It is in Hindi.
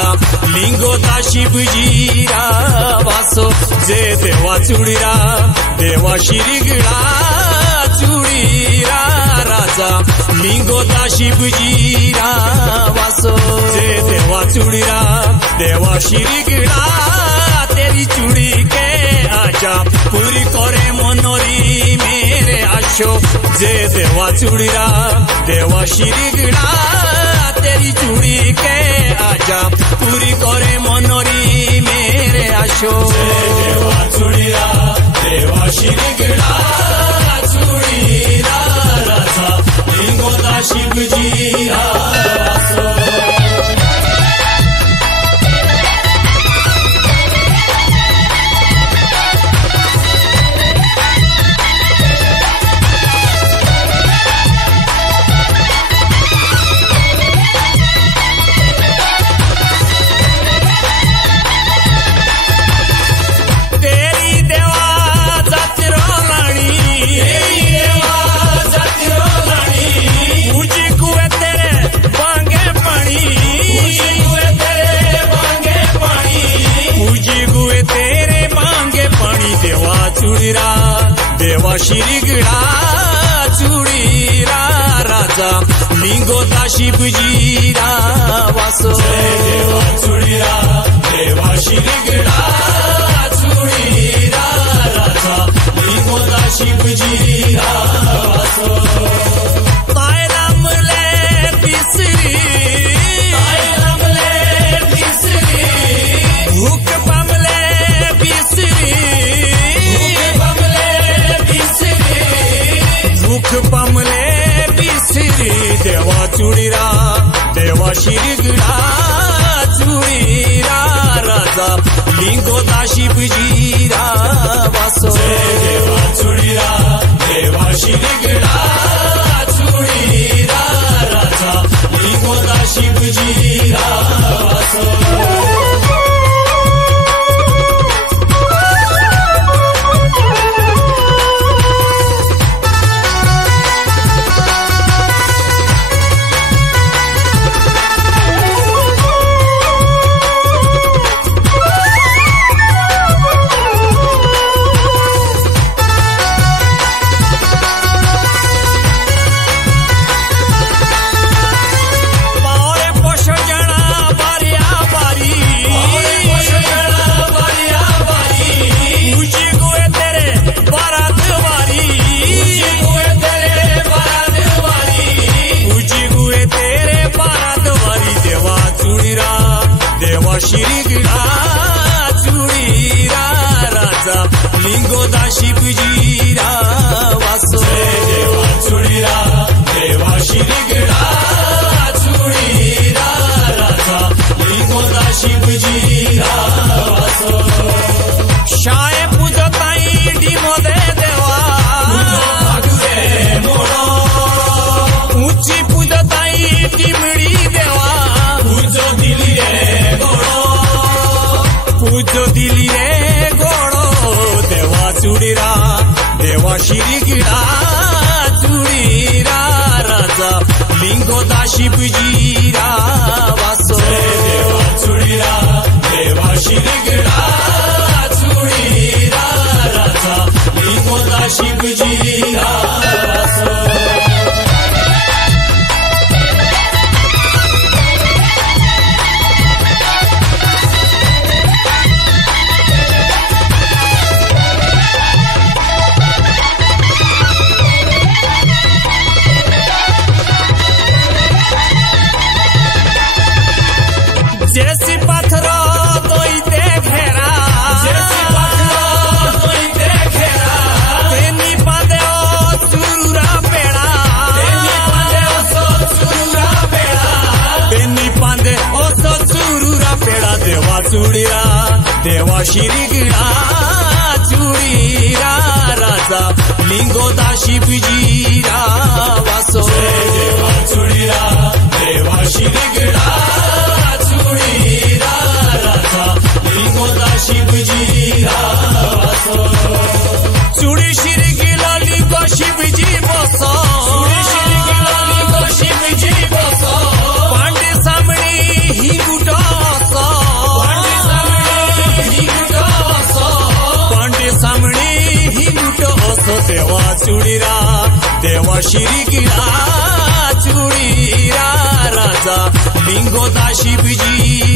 राजा लिंगोता शिवजीरा वासो जे देवा चुडीरा देवा शिरीगडा चुडीरा राजा लिंगोता शिवजीरा वासो जे देवा चुडीरा देवा शिरीगडा तेरी चुड़ी के आजा पूरी करे मनोरी मेरे आशो जे देवा चुड़ीरा देवा शिरीगडा तेरी चुड़ी के आजा पूरी करे मनोरी मेरे आशो देवा चुड़ीरा देवा शिरीगडा चुड़ीरा राजा लिंगोता शिवजीरा देवा शिरीगडा चुड़ीरा राजा लिंगोता शिवजीरा वासो देवा चुड़ीरा देवा शिरीगडा चुड़ीरा राजा लिंगोता शिवजीरा वासो ताय नामले बिसरी भूख पामले बिसरी भूख पामले बिसरी देवा चुड़ीरा देवा शिरीगडा चुड़ीरा राजा लिंगोता शिवजीरा वासो देवा चुड़ीरा देवा शिरीगडा चुड़ीरा राजा लिंगोता शिवजीरा वासो शिरीगडा चुड़ीरा राजा लिंगोता शिवजीरा वासो देवा चुड़ीरा देवा शिरीगडा चुड़ीरा राजा लिंगोता शिवजीरा वासो शाये पूजो ताई डिमो दे देवा ऊंची पूजो ताई डिमड़ी देवा पूजो दिली रे पूजो दिली रे गोड़ो देवा चुड़ीरा देवा शिरीगडा चुड़ीरा राजा लिंगोता शिवजीरा वासो देवा चुड़ीरा देवा शिरीगडा चुड़ीरा राजा लिंगोता शिवजीरा वासो जैसी पत्थरो तोइते घेरा तेनी पादे ओ सुरुरा पेड़ा तेनी पादे ओ सुरुरा पेड़ा देवा चुड़ीरा देवा शिरीगडा चुड़ीरा राजा लिंगोता शिवजीरा वासो देवा चुड़ीरा देवा शिरीगडा चुड़ीरा राजा लिंगोता शिवजीरा वासो चुड़ी शिरीगडा लिंगो शिवजी बसो चुड़ी शिरीगडा लिंगो शिवजी बसो पांडे सामने ही गुटो देवा चुडीरा देवा शिरी गिळा चुडीरा राजा लिंगो दाशी बिजी